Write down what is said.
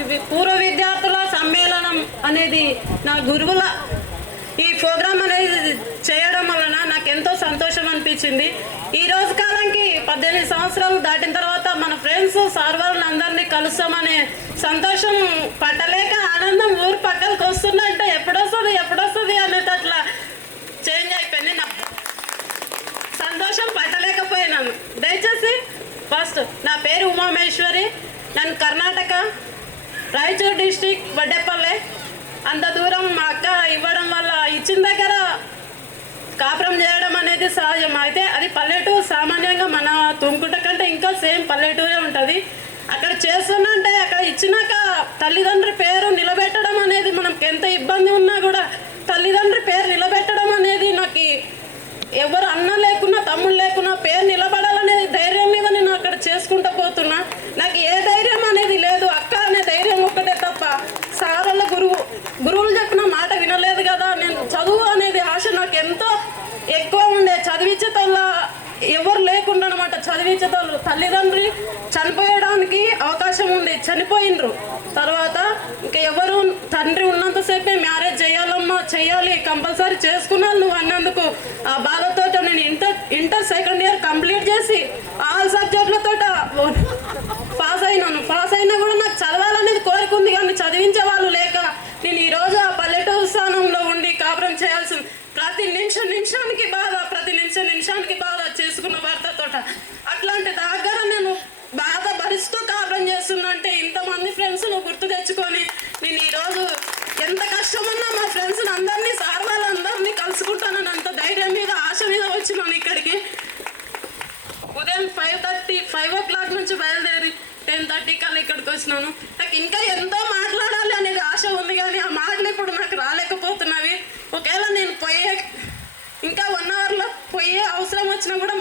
ఇది పూర్వ విద్యార్థుల సమ్మేళనం అనేది నా గురువుల ఈ ప్రోగ్రాం అనేది చేయడం వలన నాకు ఎంతో సంతోషం అనిపించింది. ఈ రోజు కాలానికి పద్దెనిమిది సంవత్సరాలు దాటిన తర్వాత మన ఫ్రెండ్స్ సార్ వాళ్ళని అందరినీ కలుస్తామనే సంతోషం పట్టలేక ఆనందం ఊరు పక్కలకు వస్తుందంటే ఎప్పుడొస్తుంది ఎప్పుడొస్తుంది అనేది అట్లా చేంజ్ అయిపోయింది నా సంతోషం పట్టలేకపోయినాను. దయచేసి ఫస్ట్ నా పేరు ఉమామేశ్వరి నన్ను కర్ణాటక రాయచూరు డిస్టిక్ వడ్డేపల్లె. అంత దూరం మా అక్క ఇవ్వడం వల్ల ఇచ్చిన దగ్గర కాపురం చేయడం అనేది సహజం. అయితే అది పల్లెటూరు సామాన్యంగా మన తుంకుట కంటే ఇంకా సేమ్ పల్లెటూరే ఉంటుంది. అక్కడ చేస్తున్నంటే అక్కడ ఇచ్చినాక తల్లిదండ్రి పేరు నిలబెట్టడం అనేది మనకి ఎంత ఇబ్బంది ఉన్నా కూడా తల్లిదండ్రి పేరు నిలబెట్టడం అనేది నాకు ఎవరు అన్న లేకున్నా తమ్ముడు లేకున్నా పేరు నిలబడాలనేది ధైర్యం మీద నేను అక్కడ చేసుకుంటూ పోతున్నా. నాకు ఏ ధైర్యం అనేది లేదు అక్క అనే ధైర్యం ఒక్కటే తప్ప సారల గురువు గురువులు చెప్పిన మాట వినలేదు కదా నేను చదువు అనేది ఆశ నాకు ఎంతో ఎక్కువ ఉండే చదివించేతల్ల ఎవరు లేకుండా తల్లిదండ్రి చనిపోయడానికి అవకాశం ఉంది. చనిపోయినరు. తర్వాత ఇంకా ఎవరు తండ్రి ఉన్నంతసేపే మ్యారేజ్ చేయాలమ్మా చేయాలి కంపల్సరీ చేసుకున్నాను నువ్వు అన్నందుకు. ఆ బాధతో నేను inter inter second year complete చేసి ఆల్ సబ్జెక్టులతో పాస్ అయినాను. పాస్ అయినా కూడా నాకు చదవాలనేది కోరిక ఉంది కానీ చదివించే వాళ్ళు లేక నేను ఈరోజు ఆ పల్లెటూరు స్థానంలో ఉండి కాపురం చేయాల్సింది ప్రతి నిమిషం నిమిషానికి బాధ ప్రతి నిమిషం నిమిషానికి బాధ చేసుకున్న భర్తతోట అట్లాంటి దగ్గర నేను బాధ భరిస్తూ చేస్తున్నా అంటే ఇంతమంది ఫ్రెండ్స్ గుర్తు తెచ్చుకొని నేను ఈరోజు ఎంత కష్టమన్నా మా ఫ్రెండ్స్ని అందరినీ సార్ వాళ్ళందరినీ కలుసుకుంటానని అంత ధైర్యం మీద ఆశ మీద వచ్చినాను ఇక్కడికి. ఉదయం five thirty five o'clock నుంచి బయలుదేరి టెన్ థర్టీ కల్లా ఇక్కడికి వచ్చినాను. నాకు ఇంకా ఎంతో మాట్లాడాలి అనేది ఆశ ఉంది కానీ ఆ మాటలు ఇప్పుడు నాకు రాలేకపోతున్నవి. ఒకవేళ నేను పోయే ఇంకా వన్ అవర్లో పోయే అవసరం వచ్చినా కూడా